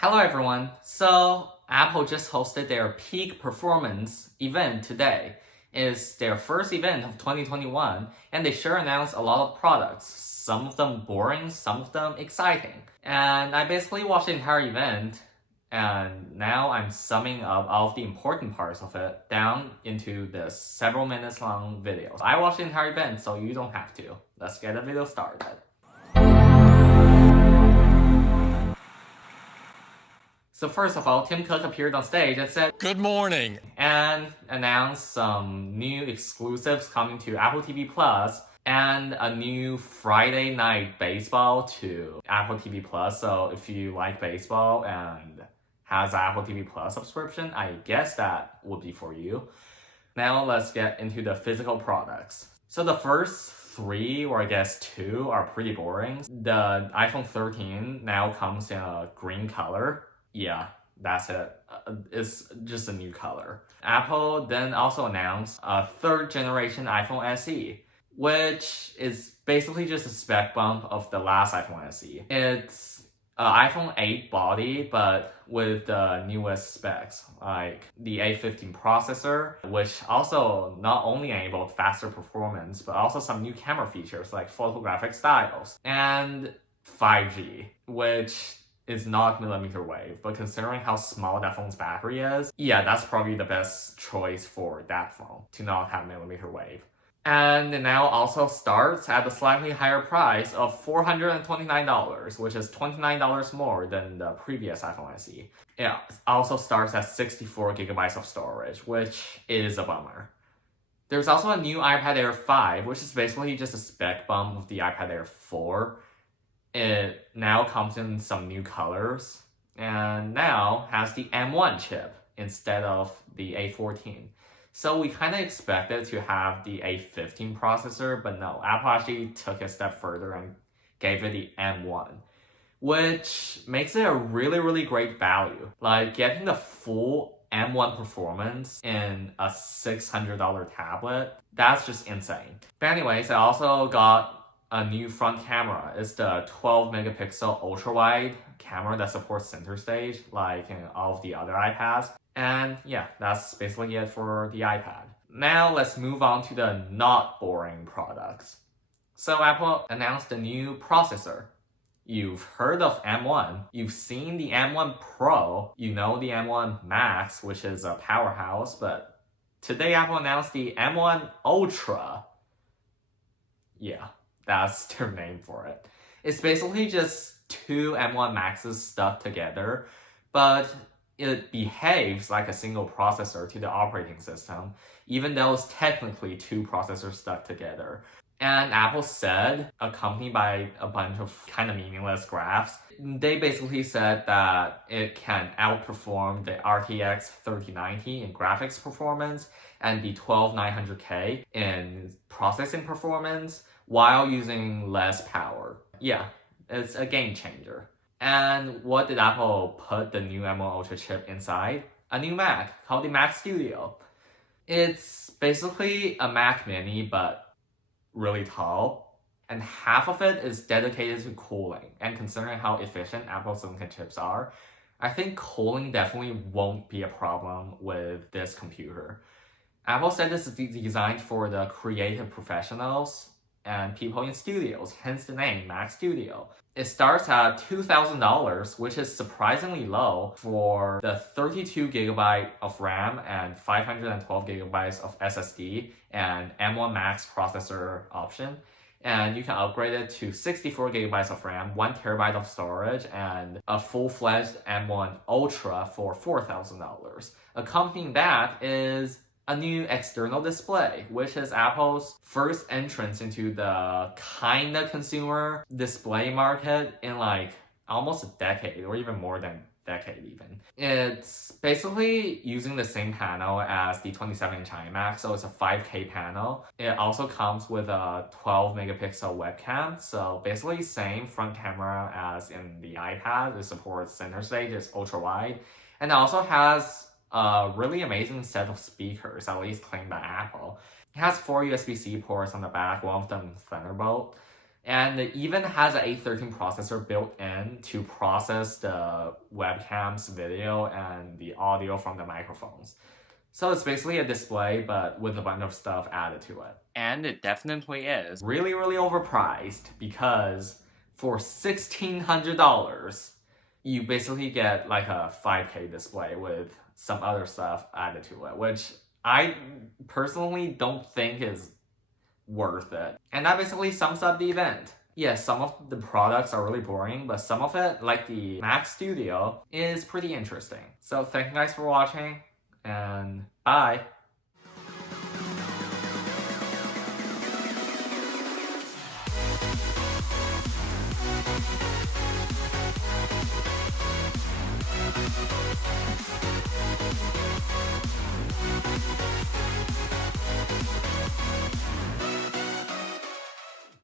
Hello everyone. So Apple just hosted their peak performance event today. It's their first event of 2021 and they sure announced a lot of products. Some of them boring, some of them exciting. And I basically watched the entire event and now I'm summing up all of the important parts of it down into this several minutes long video. I watched the entire event so you don't have to. Let's get the video started. So first of all, Tim Cook appeared on stage and said, "Good morning," and announced some new exclusives coming to Apple TV Plus and a new Friday night baseball to Apple TV Plus. So if you like baseball and has Apple TV Plus subscription, I guess that would be for you. Now let's get into the physical products. So the first three, or I guess two, are pretty boring. The iPhone 13 now comes in a green color. Yeah, that's it. It's just a new color. Apple then also announced a third generation iPhone SE, which is basically just a spec bump of the last iPhone SE. It's an iPhone 8 body, but with the newest specs, like the A15 processor, which also not only enabled faster performance, but also some new camera features like photographic styles, and 5G, which is not millimeter wave, but considering how small that phone's battery is, yeah, that's probably the best choice for that phone to not have millimeter wave. And it now also starts at a slightly higher price of $429, which is $29 more than the previous iPhone SE. It also starts at 64 gigabytes of storage, which is a bummer. There's also a new iPad Air 5, which is basically just a spec bump of the iPad Air 4. It now comes in some new colors and now has the M1 chip instead of the A14. So we kind of expected to have the A15 processor, but no, Apple actually took a step further and gave it the M1, which makes it a really great value. Like getting the full M1 performance in a $600 tablet, that's just insane. But anyways, I also got a new front camera. It's the 12 megapixel ultra wide camera that supports center stage like in all of the other iPads. And yeah, that's basically it for the iPad. Now let's move on to the not boring products. So Apple announced a new processor. You've heard of M1, you've seen the M1 Pro, you know the M1 Max, which is a powerhouse, but today Apple announced the M1 Ultra. Yeah, that's their name for it. It's basically just two M1 Maxes stuck together, but it behaves like a single processor to the operating system, even though it's technically two processors stuck together. And Apple said, accompanied by a bunch of kind of meaningless graphs, they basically said that it can outperform the RTX 3090 in graphics performance and the 12900K in processing performance while using less power. Yeah, it's a game changer. And what did Apple put the new M1 Ultra chip inside? A new Mac called the Mac Studio. It's basically a Mac Mini, but really tall, and half of it is dedicated to cooling. And considering how efficient Apple silicon chips are, I think cooling definitely won't be a problem with this computer. Apple said this is designed for the creative professionals and people in studios, hence the name Mac Studio. It starts at $2,000, which is surprisingly low for the 32 gigabyte of RAM and 512 gigabytes of SSD and M1 Max processor option. And you can upgrade it to 64 gigabytes of RAM, 1 terabyte of storage, and a full-fledged M1 Ultra for $4,000. Accompanying that is a new external display, which is Apple's first entrance into the kind of consumer display market in like almost a decade, or even more than a decade even. It's basically using the same panel as the 27-inch iMac, so it's a 5K panel. It also comes with a 12 megapixel webcam, so basically same front camera as in the iPad. It supports center stage, it's ultra wide, and it also has a really amazing set of speakers, at least claimed by Apple. It has 4 USB-C ports on the back, one of them Thunderbolt. And it even has an A13 processor built in to process the webcam's video and the audio from the microphones. So it's basically a display, but with a bunch of stuff added to it. And it definitely is really, really overpriced because for $1,600, you basically get like a 5K display with some other stuff added to it, which I personally don't think is worth it. And that basically sums up the event. Yes, some of the products are really boring, but some of it, like the Mac Studio, is pretty interesting. So thank you guys for watching, and bye!